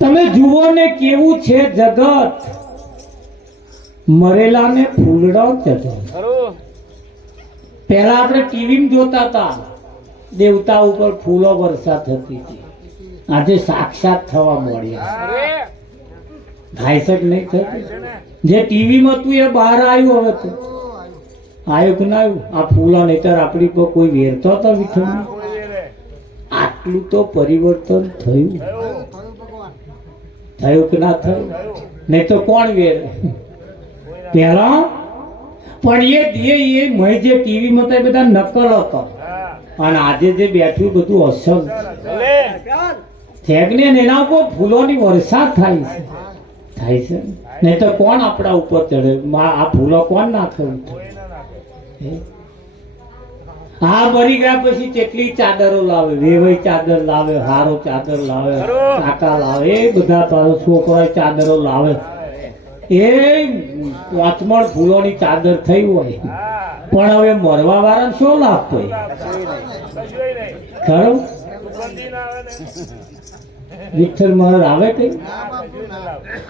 તમે જુઓ ને કેવું છે જગત, મરેલા ને ફૂલડો ચઢે. પહેલા આપણે ટીવી જોતા હતા, દેવતા ઉપર ફૂલો વર્ષા થતી હતી. આજે સાક્ષાત થવા મળ્યા. થાય છે કે નહીં થતું? જે ટીવી માં તું એ બહાર આવ્યું, હવે તો આવ્યું કે ના આવ્યું? આ ફૂલો નહીતર આપણી પર કોઈ વેરતો હતો વિઠ્ઠલ? આટલું તો પરિવર્તન થયું કે ના થયું? નહીં તો કોણ વેર પેલા? પણ એ મય જે ટીવી માં એ બધા નકલ હતો, અને આજે જે બેઠું બધું અસલ છે ને, એના ઉપર ફૂલોની વરસાદ થાય છે. નહીં તો કોણ આપણા ઉપર ચડે? આ ફૂલો કોણ નાખે? હા, મરી ગયા પછી કેટલી ચાદરો લાવે, વેવાઈ ચાદર લાવે, હારો ચાદર લાવે, કાકા લાવે, એ બધા છોકરા ચાદરો લાવે. એ પાંચમણ ફૂલોની ચાદર થઈ હોય, પણ હવે મરવા વાળા શું લાભ હોય? ખરો વિઠ્ઠલ મહારાજ આવે કઈ?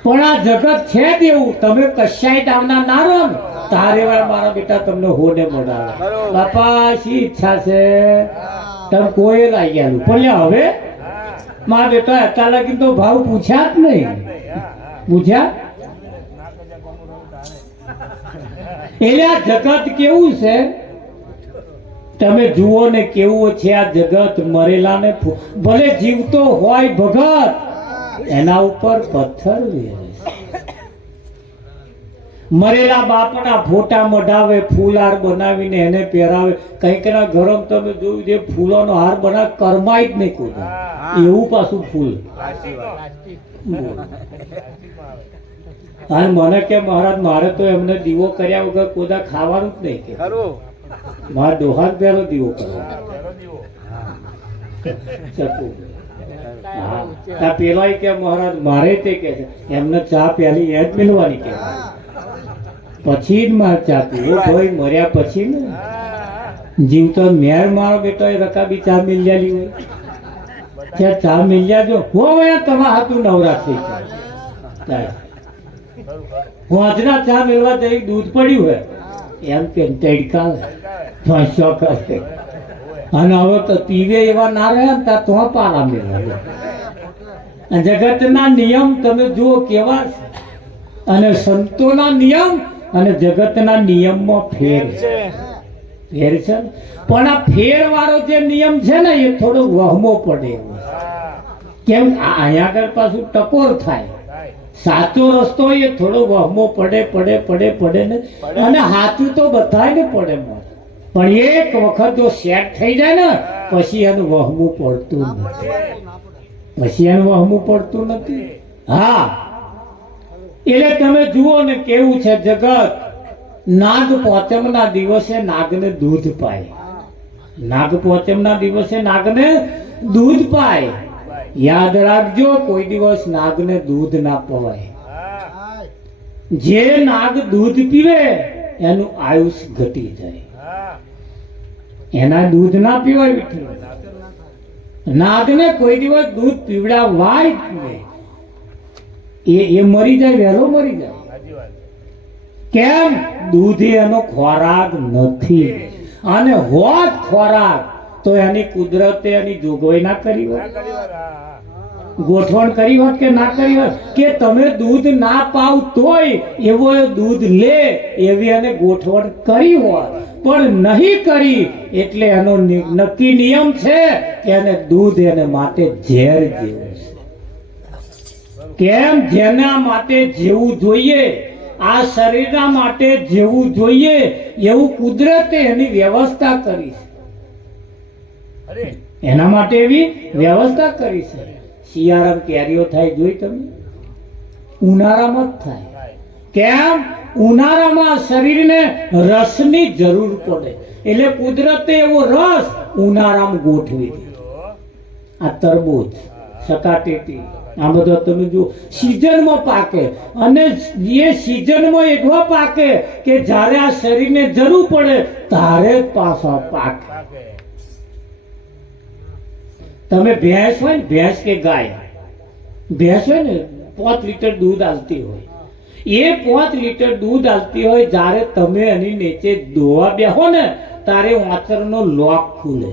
પણ આ જગત છે દેવું. તમે કશાય ડાવના ના રહો ને, તારે મારા બેટા તમને હોને મળાવે. બાપા શી ઈચ્છા છે? તમે કોઈ લાગી ગયેલું. પણ હવે મારા બેટા અત્યાર લગી તો ભાવ પૂછ્યા જ નહીં. પૂછ્યા એટલે આ જગત કેવું છે તમે જુઓ ને, કેવું છે આ જગત. મરેલા ને ભલે જીવતો હોય ભગત, એના ઉપર પથ્થર વેરે. મરેલા બાપના ફોટા મઢાવે, ફૂલ હાર બનાવીને એને પહેરાવે. કંઈક ના ગરમ તમે જોયું, જે ફૂલોનો હાર બનાવે કરમાય જ નહીં કોઈ, એવું પાછું ફૂલ. અને મને કે મહારાજ મારે તો એમને દીવો કર્યા વગર કોદા ખાવાનું જ નહીં. કે મારા ડોહાન પહેલો દીવો કરવો. પેલા કે મહારાજ મારે તે કે છે એમને ચા પ્યાલી એ જ મિલવાની કે, પછી જ મારે ચા પીવો. ભાઈ મર્યા પછી ને જીવતો મેર મારો બેટો એ રકાબી ચા મિલ્યાલી હોય ત્યાં ચા મિલ્યા જો હો તમારા હાથું નવરા થઈ જાય. હું આજના ચા મેળવા જઈ દૂધ પડ્યું હોય એમ કે તડકા કરે, અને હવે તો પીવે એવા ના રહ્યા ત્યાં તો પારા મેળવા. જગતના નિયમ તમે જુઓ કેવા છે, અને સંતોના નિયમ અને જગતના નિયમમાં ફેર છે. પણ આ ફેર વાળો જે નિયમ છે ને એ થોડો વહમો પડે એવો. કેમ? અહીંયા આગળ પાછું ટકોર થાય. સાચો રસ્તો એ થોડો વહમો પડે ને, અને સાચું તો બધાય ને પડે. પણ એક વખત જો સેટ થઈ જાય ને પછી એનું વહમું પડતું નથી. હા, એટલે તમે જુઓ ને કેવું છે જગત. નાગ પોચમના દિવસે નાગને દૂધ પાય. નાગ પોચમના દિવસે નાગને દૂધ પાય. યાદ રાખજો, કોઈ દિવસ નાગને દૂધ ના પવાય. જે નાગ દૂધ પીવે એનું આયુષ ઘટી જાય. એના દૂધ ના પીવાય. નાગને કોઈ દિવસ દૂધ પીવડાવાય એ મરી જાય, વહેલો મરી જાય. કેમ? દૂધ એનો ખોરાક નથી, અને હોત ખોરાક તો એની કુદરતે એની જોગવાઈ ના કરી હોત, ગોઠવણ કરી હોત કે ના કરી હોત કે તમે દૂધ ના પાવ તોય એવો દૂધ લે એવી એને ગોઠવણ કરી હોત. પણ નહીં કરી એટલે એનો નક્કી નિયમ છે કે એને દૂધ એને માટે ઝેર જેવું છે. કેમ? જેના માટે જેવું જોઈએ, આ શરીરના માટે જેવું જોઈએ એવું કુદરતે એની વ્યવસ્થા કરી છે. એના માટે એવી વ્યવસ્થા કરી છે. શિયાળામાં કેરીઓ થાય જોઈ તમે? ઉનાળામાં જ થાય. કેમ? ઉનાળામાં શરીરને રસની જરૂર પડે, એટલે કુદરતે એવો રસ ઉનાળામાં ગોઠવી દીધો. આ તરબૂચ, સકાટેટી, આ બધો તમે જુઓ સિઝનમાં પાકે, અને એ સિઝનમાં એટલો પાકે કે જ્યારે આ શરીરને જરૂર પડે ત્યારે જ પાછા પાકે. તમે ભેંસ હોય ને, ભેંસ કે ગાય, ભેંસ હોય ને 5 લીટર દૂધ આલતી હોય, એ 5 લીટર દૂધ આલતી હોય, જ્યારે તમે એની નીચે દોવા બેહો ને તારે વાંચરનો લોક ખુલે.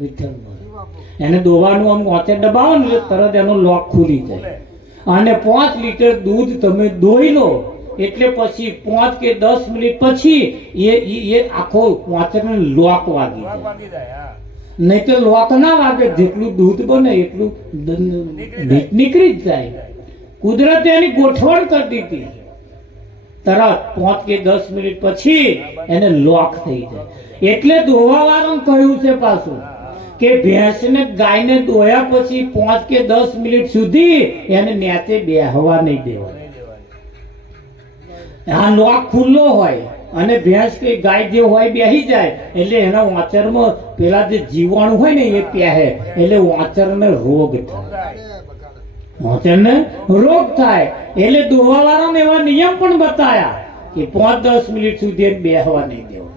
વિઠ્ઠલ એને દોવાનું આમ વાંચર દબાવો ને તરત એનો લોક ખુલી જાય. અને 5 લીટર દૂધ તમે દોઈ લો એટલે પછી 5 કે 10 મિનિટ પછી એ આખો વાંચરનો લોક વાગી જાય. નહીં તો લોક ના વાગે, જેટલું દૂધ બને એટલું નીકળી જ જાય. કુદરતે એની ગોઠવણ કરી દીધી, તરત 5 કે 10 મિનિટ પછી એને લોક થઈ જાય. એટલે દોવા વાળાને કહ્યું છે પાછું કે ભેંસને ગાયને દોયા પછી 5 કે 10 મિનિટ સુધી એને નેચે બેહવા નહીં દેવા. આ લોક ખુલ્લો હોય અને ભેંસ કે ગાય જે હોય બેહી જાય એટલે એના વાંચરમાં પેલા જે જીવાણુ હોય ને એ પહેરે એટલે વાંચરને રોગ થાય. વાંચરને રોગ થાય એટલે દોવાવાળાને એવા નિયમ પણ બતાયા કે 5-10 મિનિટ સુધી બેહવા નહીં દેવા.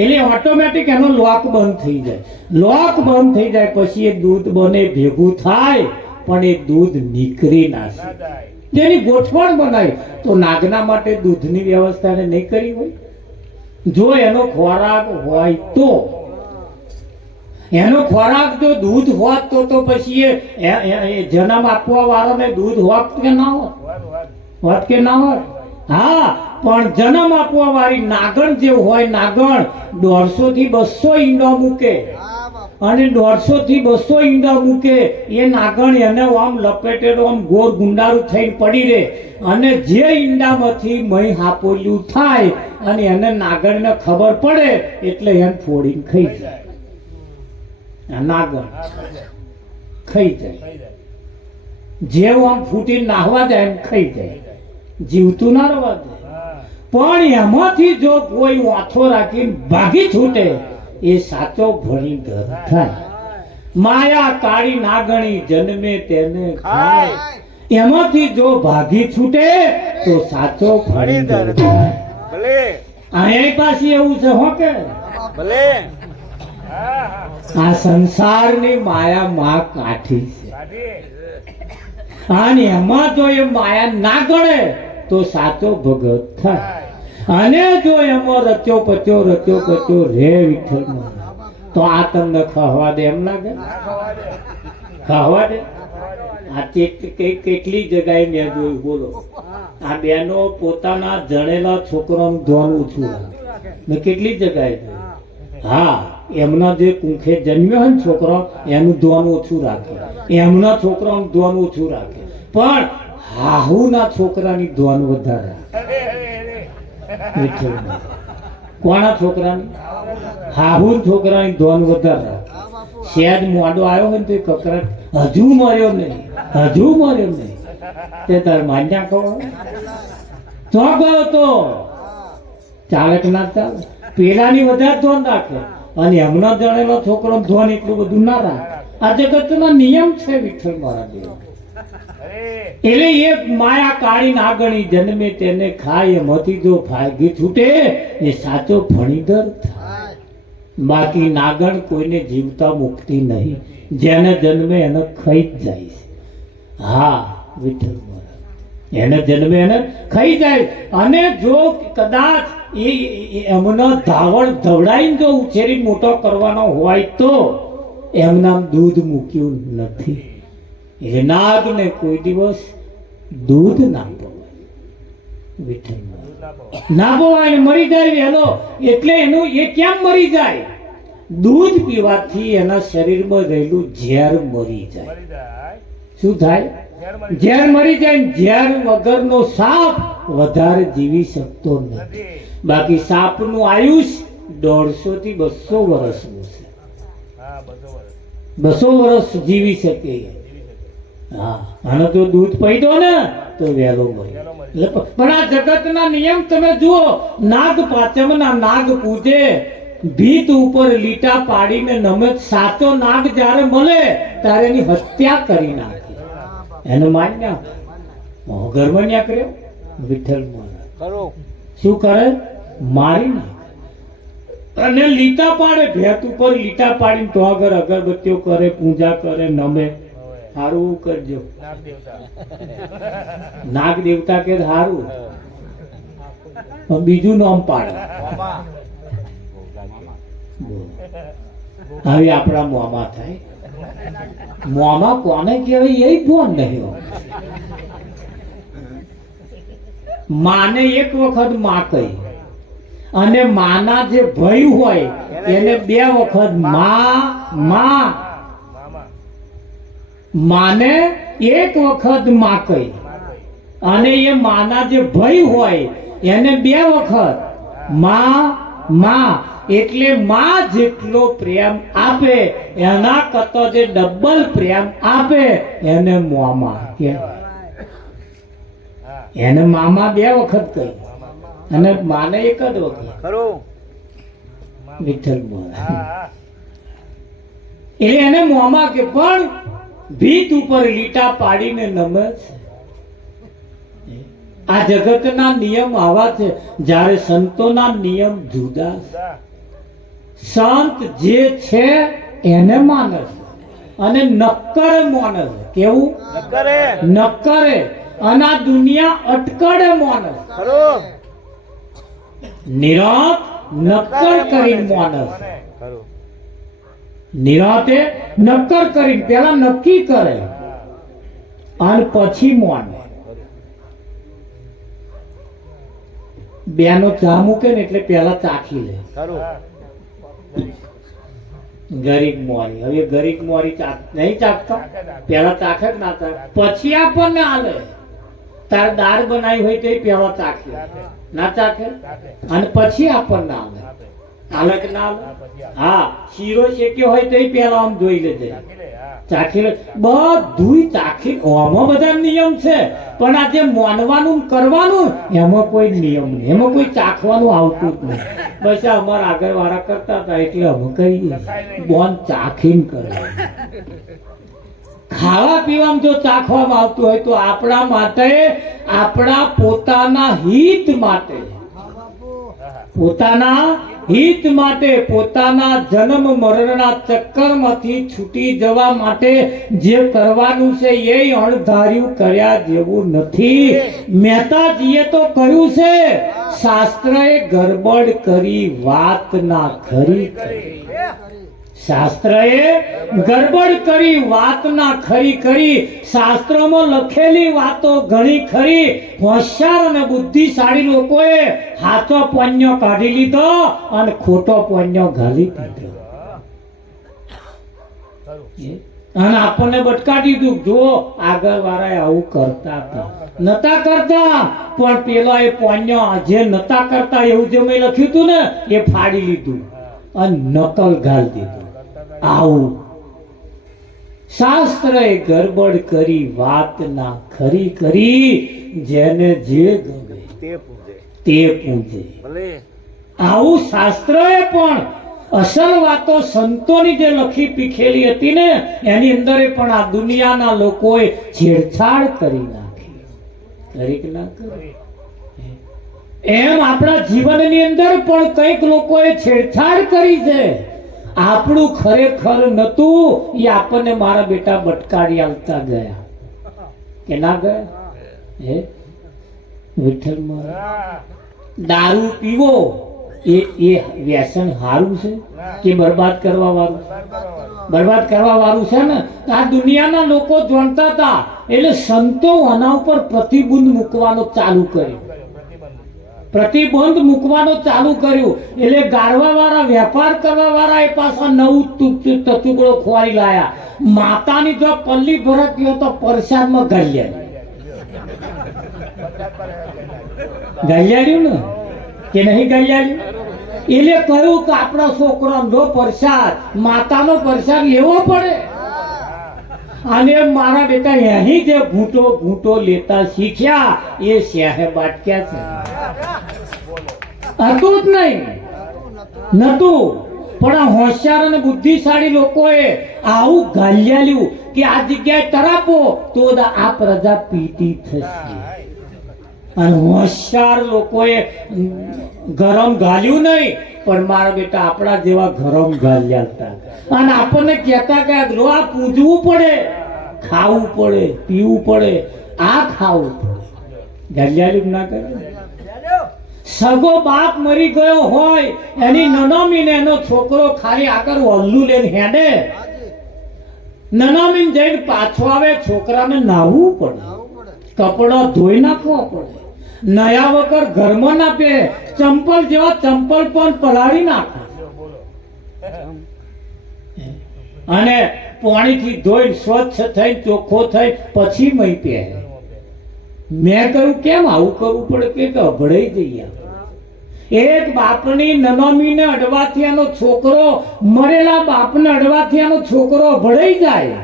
એટલે ઓટોમેટિક એનો લોક બંધ થઈ જાય. લોક બંધ થઈ જાય પછી એ દૂધ બને ભેગું થાય પણ એ દૂધ નીકળી ના શકે. જેની ગોઠવણ બનાવી તો નાગના માટે દૂધની વ્યવસ્થા નહીં કરી હોય. જો એનો ખોરાક હોય તો, એનો ખોરાક જો દૂધ હોત તો પછી એ જન્મ આપવા વાળાને દૂધ હોત કે ના હોત કે ના હોત? હા, પણ જન્મ આપવા વાળી નાગણ જે હોય, નાગણ 150 થી 200 ઈંડા મૂકે અને 150 થી 200 ઈંડા મૂકે. એ નાગણ એને આમ લપેટેલો આમ ગોળ ગુંડારું થઈને પડી રહે અને જે ઈંડામાંથી મહી હાપોલ્યું થાય અને એને નાગણને ખબર પડે એટલે એને ફોડીને ખાઈ જાય. નાગણ ખાઈ જાય, જેવું આમ ફૂટીને નાહવા જાય એમ ખાઈ જાય, જીવતું ના રહેવા દે. પણ એમાંથી જો કોઈ વાંથો રાખીને ભાગી છૂટે એ સાચો ભણીધર થાય. માયા કાળી નાગણી જન્મે તેને ખાય, એમાંથી જો ભાગી છૂટે તો સાચો ભણીધર થાય. ભલે અહીં પાછી એવું છે હો કે ભલે આ સંસારની માયા માં કાઠી છે અને એમાં જો એ માયા ના ગણે તો સાચો ભગત થાય. અને જો એમાં રચ્યો પચ્યો રે વિઠ્ઠલ તો આ તમને ખાવા દે એમ લાગે? ખાવા દે? આ કેટલી જગ્યાએ મેં જોયું, બોલો. આ બેનો પોતાના જણેલા છોકરાનું ધોન ઓછું રાખે. મેં કેટલી જગ્યાએ જોયું. હા, એમના જે કુંખે જન્મ્યો હોય ને છોકરો એનું ધોન ઓછું રાખે, એમના છોકરાનું ધોન ઓછું રાખે, પણ હાહુના છોકરાની ધોન વધારે. કોના છોકરાની? હાહુ છોકરાની ધોન વધારે. શેજ મોડો આવ્યો હોય ને તો કકરાટ હજુ મર્યો નહીં તે તાર માન્યા કહો તો ગયો તો ચાલે કે ના ચાલે? પેલાની વધારે ધોન રાખે અને એમનો જણેલો છોકરો ધોન એટલું બધું ના રાખે. આ જગતનો નિયમ છે વિઠ્ઠલ મહારાજ. એટલે એ માયા કાળી નાગણી જન્મે તેને ખાય, એમાંથી જો ભાગી છૂટે એ સાચો ભણીધર થાય. બાકી નાગણ કોઈને જીવતા મુક્તિ નહીં, જેને જન્મે એને ખાઈ જ જાય છે. હા વિઠ્ઠલ મહારાજ, એને જન્મે એને ખાઈ જાય. અને જો કદાચ એમનો ધાવણ ધવડાઈને જો ઉછેરી મોટો કરવાનો હોય તો એમના દૂધ મૂક્યું નથી. એટલે નાગને કોઈ દિવસ દૂધ ના પવાય. વિઠ્ઠલ ના પવાય, મરી જાય વહેલો. એટલે એનું એ કેમ મરી જાય? દૂધ પીવાથી એના શરીરમાં રહેલું ઝેર મરી જાય. શું થાય? ઝેર મરી જાય. ઝેર વગરનો સાપ વધારે જીવી શકતો નથી. બાકી સાપનું આયુષ્ય 150 થી 200 વર્ષનું છે. 200 વર્ષ જીવી શકે. હા, અને તો દૂધ પી દો ને તો વહેલો મરી. પણ આ જગતના નિયમ તમે જુઓ. નાગ પાંચમના નાગ પૂજે, ભીત ઉપર લીટા પાડીને નમે. સાચો નાગ જ્યારે મળે ત્યારે એની હત્યા કરી નાખે, એને મારી નાખે. ઘરમાં ન્યા કર્યો વિઠ્ઠલ મહારાજ શું કરે? મારી નાખે. અને લીટા પાડે, ભેત ઉપર લીટા પાડીને તો આગળ અગરબત્તીઓ કરે, પૂજા કરે, નમે. હારું કરજો. નાગ દેવતા કે હારું, પણ બીજું નામ પાડે. હવે આપણા મોમાં થાય. મોમાં કોને કહેવાય એ ફોન નહીં. માને એક વખત માં કહી અને માના જે ભય હોય એને બે વખત માં. માને એક વખત માં કહી અને એ માના જે ભય હોય એને બે વખત માં. એટલે માં જેટલો પ્રેમ આપે એના કરતા જે ડબલ પ્રેમ આપે એને મોમાં કહેવાય. એને મામા બે વખત કહી અને માને એક જ વખત. વિઠ્ઠલ એટલે એને મોમાં કે પણ ભીત ઉપર લીટા પાડીને નમે છે. આ જગતના નિયમ આવા છે. જ્યારે સંતોના નિયમ જુદા છે. સંત જે છે એને માને છે અને નક્કરે માને છે. કેવું? નક્કરે. અને આ દુનિયા અટકળે માને છે. નિરાત નક્કર કરી માને છે. નિરાતે નક્કર કરી પેલા નક્કી કરે અને પછી માને. બેનો ચા મૂકે ને એટલે પેલા ચાખી લે. ગરીબ મોરી. હવે ગરીબ મોરી નહીં ચાખતા, પેલા ચાખે ના ચાખે, પછી આપણને આલે. તાર દાળ બનાવી હોય તો પેલા ચાખે ના ચાખે અને પછી આપણને આલે. આલે કે ના આલે? હા, શીરો શેક્યો હોય તો પેલા આમ જોઈ લેજે, ચાખી લે. બધું ચાખી. આમાં બધા નિયમ છે, પણ આ જે માનવાનું કરવાનું એમાં કોઈ નિયમ નહીં. એમાં કોઈ ચાખવાનું આવતું જ નહીં. બસ અમારા આગળ વાળા કરતા હતા એટલે અમે કહીએ બોન ચાખીને કરવાનું. ખાવા પીવામાં જો ચાખવામાં આવતું હોય તો આપણા માટે, આપણા પોતાના હિત માટે, પોતાના હિત માટે, પોતાના જન્મ મરણના ચક્કરમાંથી છૂટી જવા માટે જે કરવાનું છે એ અણધાર્યું કર્યા જેવું નથી. મહેતાજીએ તો કહ્યું છે, શાસ્ત્રએ ગરબડ કરી વાત ના ખરી કરી. શાસ્ત્રએ ગરબડ કરી વાત ના ખરી કરી. શાસ્ત્રોમાં લખેલી વાતો ઘણી ખરી. હોશિયાર અને બુદ્ધિશાળી લોકોએ સાચો પોન્યો કાઢી લીધો અને ખોટો પોન્યો ઘાલી દીધો અને આપણને બટકા દીધું. જો આગળ વાળા આવું કરતા હતા, નતા કરતા, પણ પેલા એ પોન્યો જે નતા કરતા એવું જે મેં લખ્યું હતું ને એ ફાડી લીધું અને નકલ ઘાલી દીધું. આવું શાસ્ત્રએ ગરબડ કરી વાત ના ખરી કરી. જેને જે ગમે તે પૂજે. આવું શાસ્ત્રએ પણ અસલ વાતો સંતોની જે લખી પીખેલી હતી ને એની અંદર પણ આ દુનિયાના લોકોએ છેડછાડ કરી નાખી. કરી કે ના કરી? એમ આપણા જીવનની અંદર પણ કઈક લોકોએ છેડછાડ કરી છે. આપણું ખરેખર નતું એ આપણને મારા બેટા બટકારી આવતા ગયા કે ના ગયા? હે વિઠ્ઠલ, દારૂ પીવો એ વ્યસન હારું છે કે બરબાદ કરવા વાળું? બરબાદ કરવા વાળું છે ને. આ દુનિયાના લોકો જાણતા હતા એટલે સંતો આના ઉપર પ્રતિબંધ મૂકવાનો ચાલુ કર્યો. પ્રતિબંધ મૂકવાનો ચાલુ કર્યું એટલે ગાળવા વાળા, વેપાર કરવા વાળા એ પાછા નવું ટુકડો ખોરી લાયા. માતાની જો પલ્લી ભરત ગયો તો પ્રસાદમાં ગળ્યાડ્યું ને કે નહીં ગળ્યાડ્યું? એટલે કહ્યું કે આપણા છોકરાનો પ્રસાદ, માતાનો પ્રસાદ લેવો પડે. અને મારા બેટા અહીં જે ઘૂંટો લેતા શીખ્યા એ સ્યાહે બાટક્યા છે. હતું જ નહીં, નતું. પણ આ હોશિયાર અને બુદ્ધિશાળી લોકોએ આવું ગાલ્યાલ્યું કે આ જગ્યાએ તરાપો તો આ પ્રજા પીતી થશે. અને હોશિયાર લોકોએ ગરમ ગાલ્યું નહીં, પણ મારા બેટા આપણા જેવા ગરમ ગાલ્યા હતા. અને આપણને કહેતા કે આ પૂજવું પડે, ખાવું પડે, પીવું પડે, આ ખાવું પડે. ગલ્યાલી ના કરે. સગો બાપ મરી ગયો હોય, એની નનોમીને એનો છોકરો ખાલી આગળ વલ્લું લઈને હેડે, નનોમીન જઈને પાછો આવે, છોકરાને નાહવું પડે, કપડા ધોઈ નાખવા પડે, નયા વગર ઘરમાં ના પે, ચંપલ જેવા ચંપલ પણ પલાળી નાખે અને પાણીથી ધોઈ સ્વચ્છ થઈ ચોખ્ખો થઈ પછી મહી પે. મેં કહ્યું કેમ આવું કરવું પડે કે અભડાઈ જઈએ. એક બાપની નનોમીને અડવાથી એનો છોકરો, મરેલા બાપને અડવાથી એનો છોકરો અભડાઈ જાય.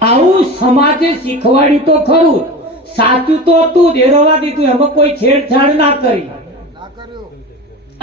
આવું સમાજે શીખવાડ્યું તો ખરું, સાચું તો હતું જ, એરવા દીધું, એમાં કોઈ છેડછાડ ના કરી.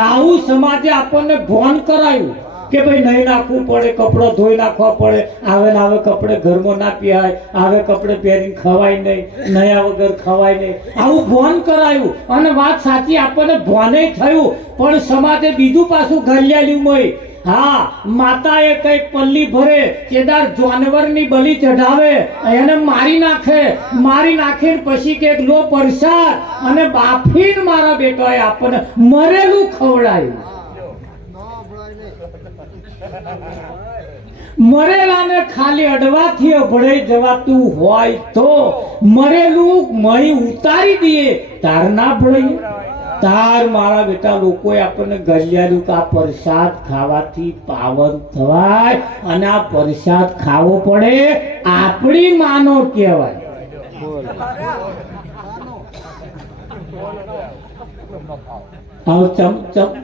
આવું સમાજે આપણને ભોન કરાયું કે ભાઈ નહીં નાખવું પડે, કપડો ધોઈ નાખવા પડે, આવે ને આવે કપડે ઘરમાં ના પીવાય, આવે કપડે પહેરીને ખવાય નહીં, નયા વગર ખવાય નહીં, આવું ભોન કરાયું. અને વાત સાચી, આપણને ભોને થયું, પણ સમાજે બીજું પાછું ઘલ્યાલ્યું મય. હા, માતાએ કઈક પલ્લી ભરે, કેદાર જાનવરની બલી ચઢાવે, એને મારી નાખે, મારી નાખીને પછી કે લો પ્રસાદ, અને બાફીને મારા બેટાએ આપણને મરેલું ખવડાયું. મરેલાને ખાલી અડવાથી અભડાઈ જવાતું હોય તો મરેલું મહી ઉતારી દઈએ, તાર ના ભળાઈએ. તાર મારા બેટા લોકોએ આપણને ગલ્યાલું કે આ પ્રસાદ ખાવાથી પાવન થવાય, અને આ પ્રસાદ ખાવો પડે, આપણી માનો કહેવાય.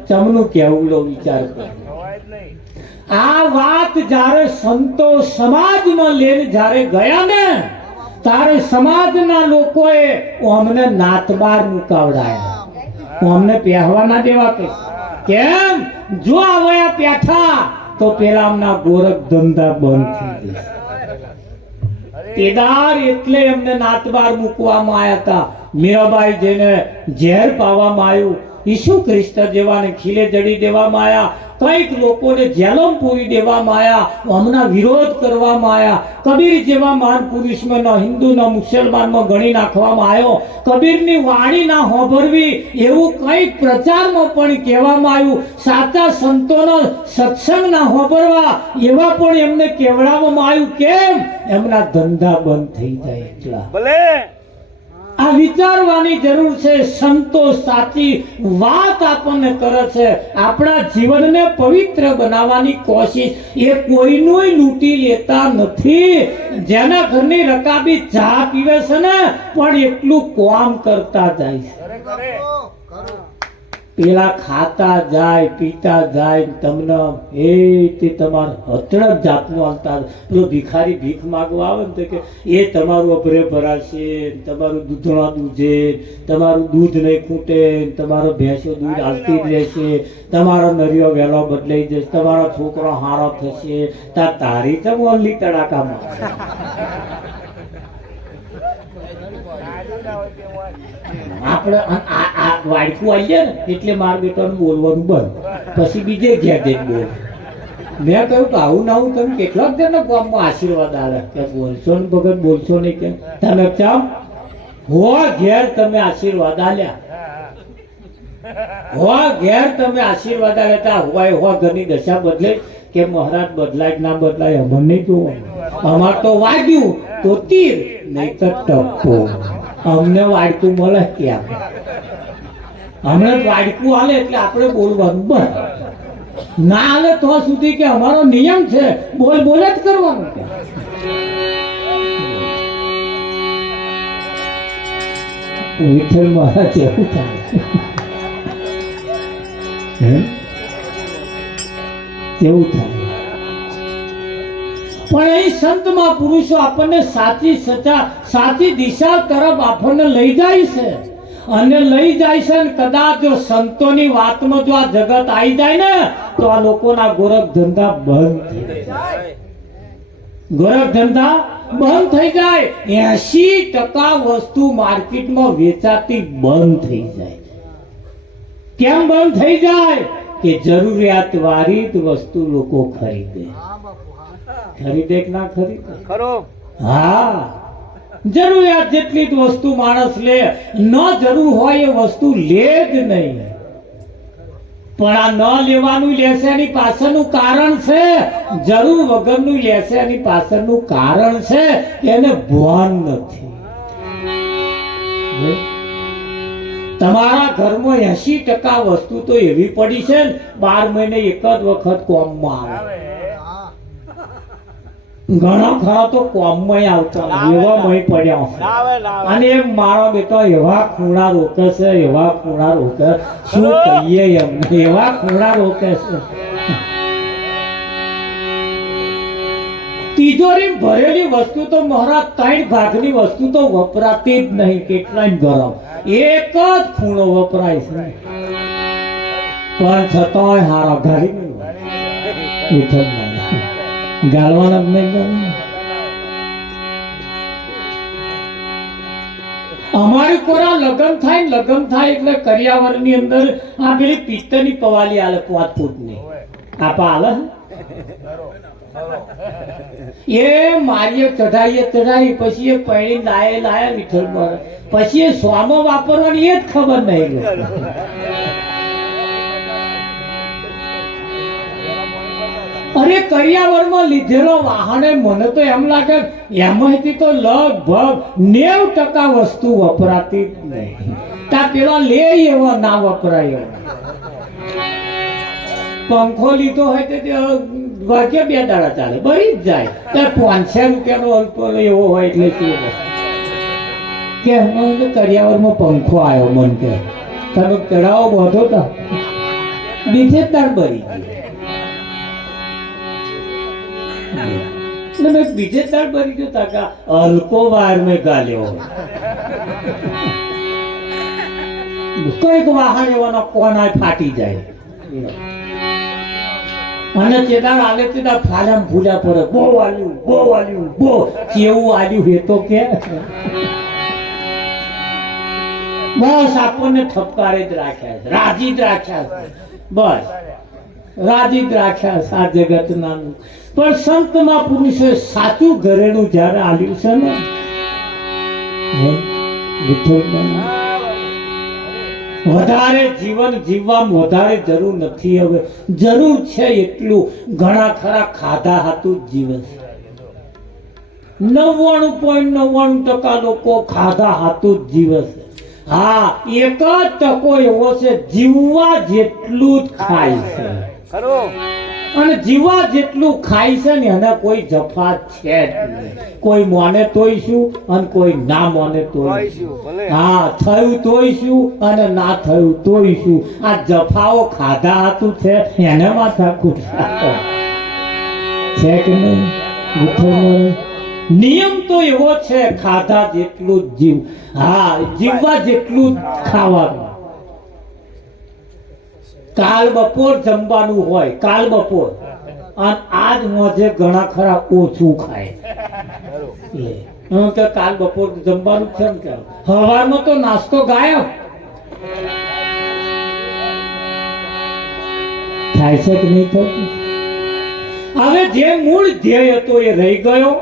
ચમનું કેવું લો વિચાર કરો. આ વાત જ્યારે સંતો સમાજમાં લઈને જ્યારે ગયા ને, ત્યારે સમાજના લોકોએ અમને નાતબાર મુકાવડાયા, અમને પહેવા ના દેવા. કેમ? જો આવ્યા પેઠા તો પેલા અમના ગોરખ ધંધા બંધ થઈ ગયા. તેદાર એટલે એમને નાતબાર મૂકવામાં આવ્યા હતા. મીરાબાઈ જેને ઝેર પાવામાં આવ્યું, ઈસુ કૃષ્ણ જેવાને ખીલે જડી દેવામાં આવ્યા, કઈક લોકોને જેલમ પૂરી દેવામાં આવ્યા, હમણાં વિરોધ કરવામાં આવ્યા. કબીર જેવા મહાન પુરુષમાં હિન્દુના મુસલમાનમાં ગણી નાખવામાં આવ્યો. કબીરની વાણી ના હોભરવી એવું કઈક પ્રચારમાં પણ કહેવામાં આવ્યું. સાચા સંતોનો સત્સંગ ના હોભરવા એવા પણ એમને કહેવડાવવામાં આવ્યું. કેમ? એમના ધંધા બંધ થઈ જાય એટલા. ભલે આ વિચારવાની જરૂર છે. સંતો સાચી વાત આપણને કરે છે. આપણા જીવનને પવિત્ર બનાવવાની કોશિશ એ કોઈનું લૂંટી લેતા નથી. જેના ઘરની રકાબી ચા પીવે છે ને, પણ એટલું કામ કરતા જાય છે. પેલા ખાતા જાય, પીતા જાય, તમને એ તે તમારે અતડક જાતનું હાલતા. પેલો ભિખારી ભીખ માગવા આવે ને તો કે એ તમારું અભરે ભરાશે, તમારું દૂધણા દૂધે, તમારું દૂધ નહીં ખૂટે, તમારો ભેંસો દૂધ હાલતી જ રહેશે, તમારો નરિયો વહેલો બદલાઈ જશે, તમારો છોકરો હારો થશે. તારી તો ઓનલી તડાકામાં આપણે વાડકું આવી જાય ને એટલે માર બેટાનું બોલવાનું બંધ, પછી બીજે ઘેર જઈને બોલ. મેં કહ્યું કે આવું ના આવું તમે કેટલાક જણને ગામમાં આશીર્વાદ આવે કે બોલશો ને ભગત બોલશો નહીં. કે તમે ચામ હો ઘેર તમે આશીર્વાદ આલ્યા, હો ઘેર તમે આશીર્વાદ આલ્યા, હોય હો ઘરની દશા બદલે કે મહારાજ બદલાય ના બદલાય અમર નહીં જોવાનું. અમાર તો વાગ્યું તો તીર, નહીં તો ટપ્પો. અમને વાડકું મળે ક્યાં? હમણાં વાડકું હાલે એટલે આપણે બોલવાનું બંધ. ના હાલે તો સુધી કે અમારો નિયમ છે બોલ બોલ જ કરવાનું. વિઠ્ઠલ મહારાજ એવું થાય એવું થાય. પણ એ સંતમાં પુરુષો આપણને સાચી દિશા તરફ આપણને લઈ જાય છે, અને લઈ જાય છે. ને કદાચ જો સંતોની વાતમાં જો આ જગત આવી જાય ને તો આ લોકોના ગોરખ ધંધા બંધ થઈ જાય. ગોરખ ધંધા બંધ થઈ જાય. 80% વસ્તુ માર્કેટમાં વેચાતી બંધ થઈ જાય. કેમ બંધ થઈ જાય? કે જરૂરિયાત વાળી જ વસ્તુ લોકો ખરીદે. ખરીદે કે ના ખરીદે? ખરો. હા, જરૂરિયાત જેટલી જ વસ્તુ માણસ લે, ન જરૂર હોય એ વસ્તુ લે જ નહીં. પણ આ ન લેવાનું લેશે એની પાછળનું કારણ છે, જરૂર વગરનું લેશે એની પાછળનું કારણ છે, એને ભાન નથી. તમારા ઘરમાં 80% વસ્તુ તો એવી પડી છે ને 12 મહિને એક જ વખત કોમમાં આવે. ઘણા ખરા તો કોમમાં આવતા એવા મય પડ્યા અને એમ મારો બેટો એવા ખૂણા રોકે છે, એવા ખૂણા રોકે, શું કહીએ એમને, એવા ખૂણા રોકે છે. તિજોરી ભરેલી વસ્તુ તો મહારાજ 3 ભાગની વસ્તુ તો વપરાતી જ નહીં. કેટલાય ગરમ એક જ ખૂણો વપરાય છે, પણ છતાંય હારા ગાડી ગાળવાના જ નહીં. અમારી કોરા લગ્ન થાય ને, લગ્ન થાય એટલે કરિયાવર ની અંદર આ પેલી પિત્તળની પવાલી આલે 5 ફૂટની આપા આલે. એ મારીએ ચઢાઈ પછી એ પૈણી લાયા વિઠ્ઠલ પર, પછી એ સ્વામો વાપરવાની એ જ ખબર નહીં. અરે કરિયાવરમાં લીધેલો વાહને મને તો એમ લાગે એમાંથી તો લગભગ 90% વસ્તુ વપરાતી જ નહીં. તા પેલા લે એવો ના વપરાય. પંખો લીધો હોય તો વાગે 2 દાડા ચાલે, બળી જ જાય. ત્યાં 500 રૂપિયાનો અલ્પ એવો હોય એટલે શું કે મને કરિયાવરમાં પંખો આવ્યો, મન કે તમે ચડાવો બધો તો બીજે તાર બળી ગયો. બીજે તાર બળી ગયો તાકા હલકો વાર મેં ગાલ્યો. કઈક વાહન એવાનો કોના ફાટી જાય અને ચેદાર આલે ચેદાર ફાલ્યા ભૂલ્યા પડે. બહુ આલ્યું બહુ કેવું આલ્યું એ તો કે બસ આપણને ઠપકારે જ રાખ્યા છે, રાજી જ રાખ્યા છે, બસ રાજી જ રાખ્યા છે આ જગતના. પણ સંત મહાપુરુષે સાચું ઘરેણું જયારે આલ્યું છે ને, વધારે જીવન જીવવામાં વધારે જરૂર નથી. હવે જરૂર છે એટલું ઘણા ખરા ખાધા હાતું જ જીવે છે. 99.99% લોકો ખાધા હાતું જ જીવે છે. હા, 1% એવો છે જીવવા જેટલું જ ખાય છે. અને જીવા જેટલું ખાય છે ને એને કોઈ જફા છે જ નહીં. કોઈ માને તોય શું અને કોઈ ના માને તોય શું. હા, થયું તોય શું અને ના થયું તોય શું. આ જફાઓ ખાધા હતું છે એને માથા કૂટ છે કે નહીં? નિયમ તો એવો છે ખાધા જેટલું જ જીવ. હા, જીવવા જેટલું જ ખાવાનું. કાલ બપોર જમવાનું હોય, કાલ બપોર, અને આજ મોજે ઘણા ખરા ઓછું ખાય. કે કાલ બપોર જમવાનું છે ને, કે સવારમાં તો નાસ્તો ગાયબ થાય છે કે નહીં થતું? હવે જે મૂળ ધ્યેય હતો એ રહી ગયો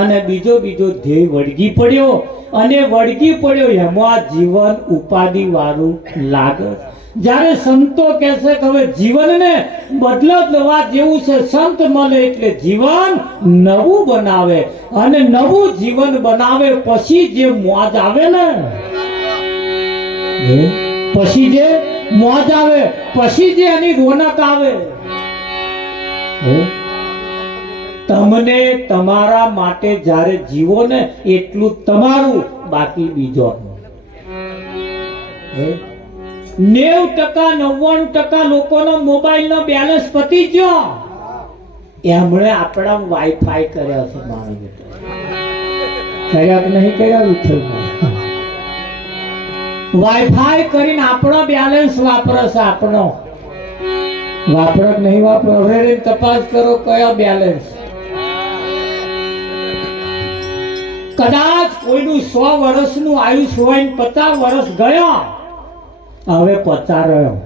અને બીજો ધ્યેય વળગી પડ્યો, અને વળગી પડ્યો એમાં જીવન ઉપાધિ વાળું લાગે. જ્યારે સંતો કહે છે કે હવે જીવનને બદલવા જેવું છે, સંત મળે એટલે જીવન નવું બનાવે, અને નવું જીવન બનાવે પછી જે મોજ આવે ને, પછી જે મોજ આવે, પછી જે એની રોનક આવે. તમને તમારા માટે જ્યારે જીવો ને એટલું તમારું, બાકી બીજો. 90% લોકોનો મોબાઈલનો બેલેન્સ પતી ગયો. એમણે આપણા વાઈફાઈ કર્યા છે. મારો બેટો કર્યા કે નહીં કર્યા? વિઠ્ઠલભાઈ વાઈફાઈ કરીને આપણો બેલેન્સ વાપરે છે. આપણો વાપરે કે નહીં વાપરે? હવે તપાસ કરો કયા બેલેન્સ. કદાચ કોઈનું 100 વર્ષનું આયુષ્ય હોય, 50 વર્ષ ગયા, હવે 50 રહ્યો.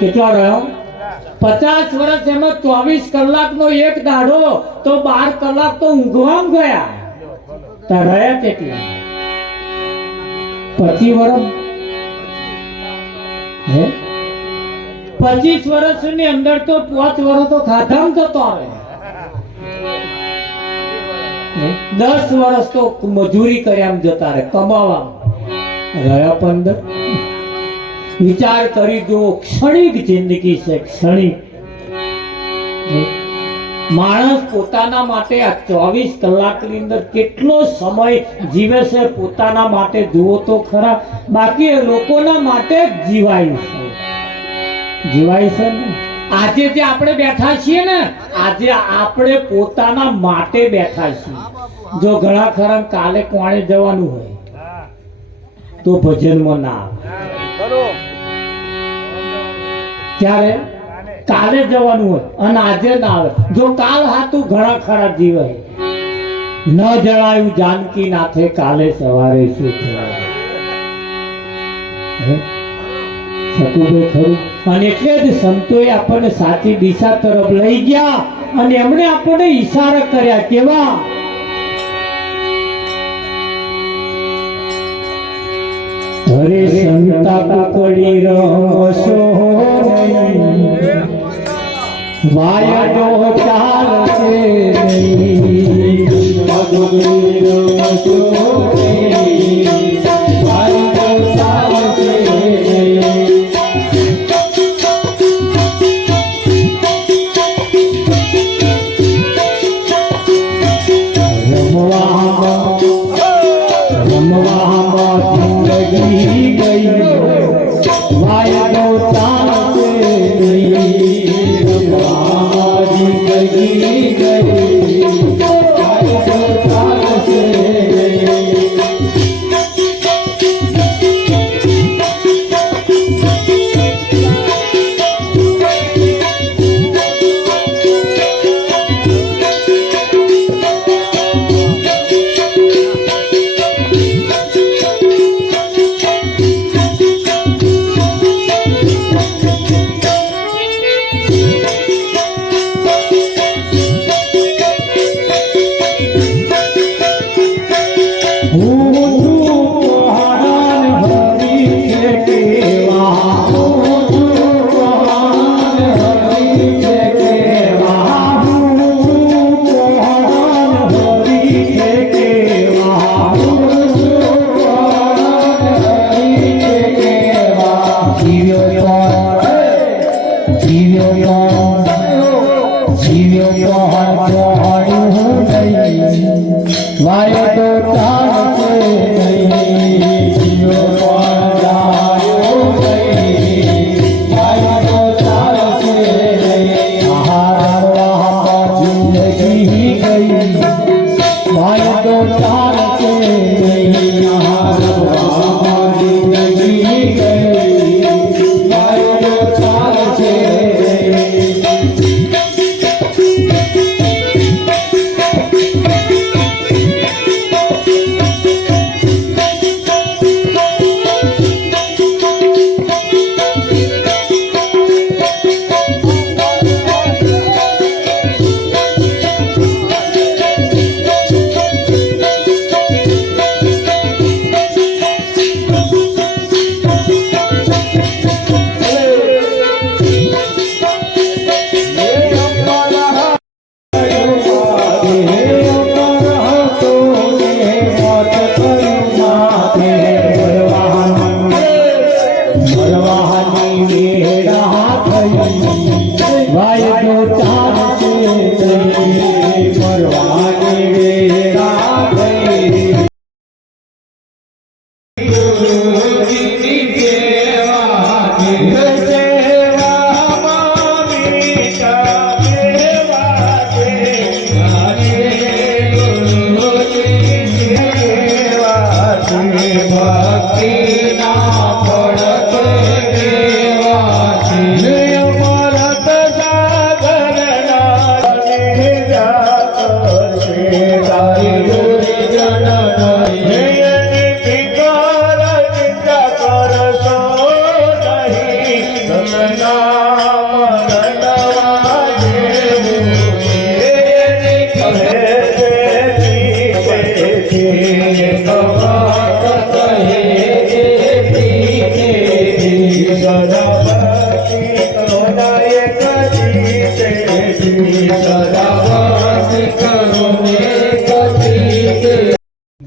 કેટલો રહ્યો? 50 વર્ષ એમાં 24 કલાકનો એક દાડો તો 12 કલાક તો ઊંઘવામાં ગયા. તો રહ્યા કેટલા? 25 વર્ષ હે 25 વર્ષની અંદર તો 5 વર્ષ તો ખાધામાં જતો રહે. 10 વર્ષ તો મજૂરી કર્યા જતા રહે, કમાવા રહ્યા 15. વિચાર કરી જો, ક્ષણિક જિંદગી છે, ક્ષણિક. માણસ પોતાના માટે આ 24 કલાકની અંદર કેટલો સમય જીવે છે પોતાના માટે જુઓ તો ખરા. બાકી એ લોકોના માટે જ જીવાય છે, જીવાય છે ને. આજે જે આપણે બેઠા છીએ ને, આજે આપણે પોતાના માટે બેઠા છીએ. જો ઘણા ખરા કાલે કોણે જવાનું હોય તો ભજનમાં ના આવે. ત્યારે કાલે જવાનું હોય અને આજે ના આવે. જો કાલ હાતું ઘણા ખરા જીવાય. ન જણાયું જાનકી નાથે કાલે સવારે શું થયું. સકુભાઈ ખરું. અને એટલે જ સંતોએ આપણને સાચી દિશા તરફ લઈ ગયા અને એમણે આપણને ઈશારા કર્યા. કેવા? હરે સંતા પકડી રમશો વાયડો ચાલશે નહીં. પકડી રમશો વાયડો ચાલશે નહીં.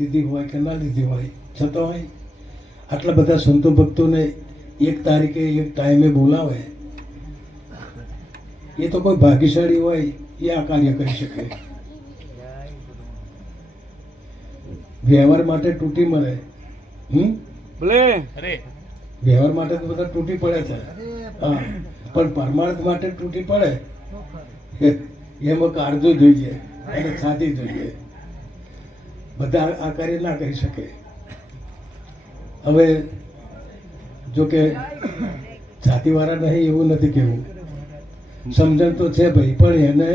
લીધી હોય કે ના લીધી હોય, છતાં આટલા બધા સંતો ભક્તોને એક તારીખે એક ટાઈમે બોલાવે, એ તો કોઈ ભાગ્યશાળી હોય એ આ કાર્ય કરી શકે. વ્યવહાર માટે તૂટી મળે, વ્યવહાર માટે તો બધા તૂટી પડે છે, હા, પણ પરમાર્થ માટે તૂટી પડે એમાં કાળજું જોઈએ અને છાતી જોઈએ. બધા આ કાર્ય ના કરી શકે. હવે જો કે છાતીવાળા નહીં એવું નથી કેવું, સમજણ તો છે ભાઈ, પણ એને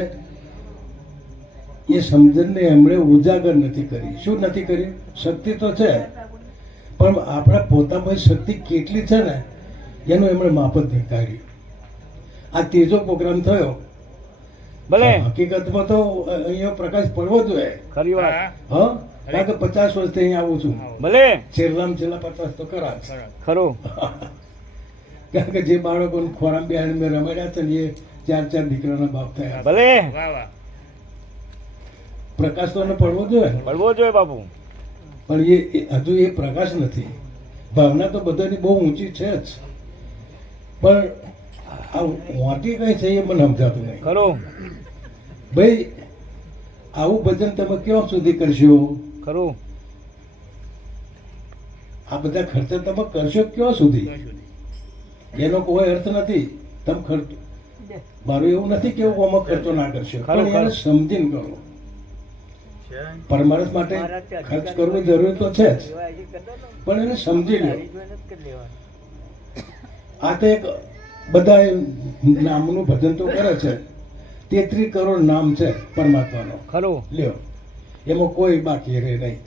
એ સમજણને એમણે ઉજાગર નથી કરી. શું નથી કર્યું? શક્તિ તો છે, પણ આપણા પોતામાં શક્તિ કેટલી છે ને એનું એમણે માપ જ નહીં કાઢ્યું. આ ત્રીજો પ્રોગ્રામ થયો. હકીકતમાં તો અહીંયા પ્રકાશ પડવો જોઈએ. ખરી વાત. હા, કારણ કે 50 વર્ષથી અહીંયા આવું છું. ભલે છેલ્લામાં છેલ્લા 50 તો ખરા જ. ખરું. કારણ કે જે બાળકો ખોરામ બેહાડ મેં રમાડ્યા છે ને એ 4 દીકરાના બાપ થયા. ભલે પ્રકાશ તો એને પડવો જોઈએ ને. પડવો જોઈએ બાપુ. પણ એ હજુ એ પ્રકાશ નથી. ભાવના તો બધાની બહુ ઊંચી છે જ, પણ આ મોટી કઈ છે એ મને સમજાતું નહીં. ખરું. ભાઈ આવું ભજન તમે ક્યાં સુધી કરશો? ખરું. આ બધા ખર્ચા તમે કરશો ક્યાં સુધી? એનો કોઈ અર્થ નથી. તમે ખર્ચ, મારું એવું નથી કે આમાં ખર્ચો ના કરશો, પણ એને સમજીને કરો. પરમાર્થ માટે ખર્ચ કરવું જરૂરી તો છે જ, પણ એને સમજી લો. આ તો એક બધા નામનું ભજન તો કરે છે, 33 કરોડ નામ છે પરમાત્માનો. ખરું. લ્યો, એમાં કોઈ બાકી રહે નહીં.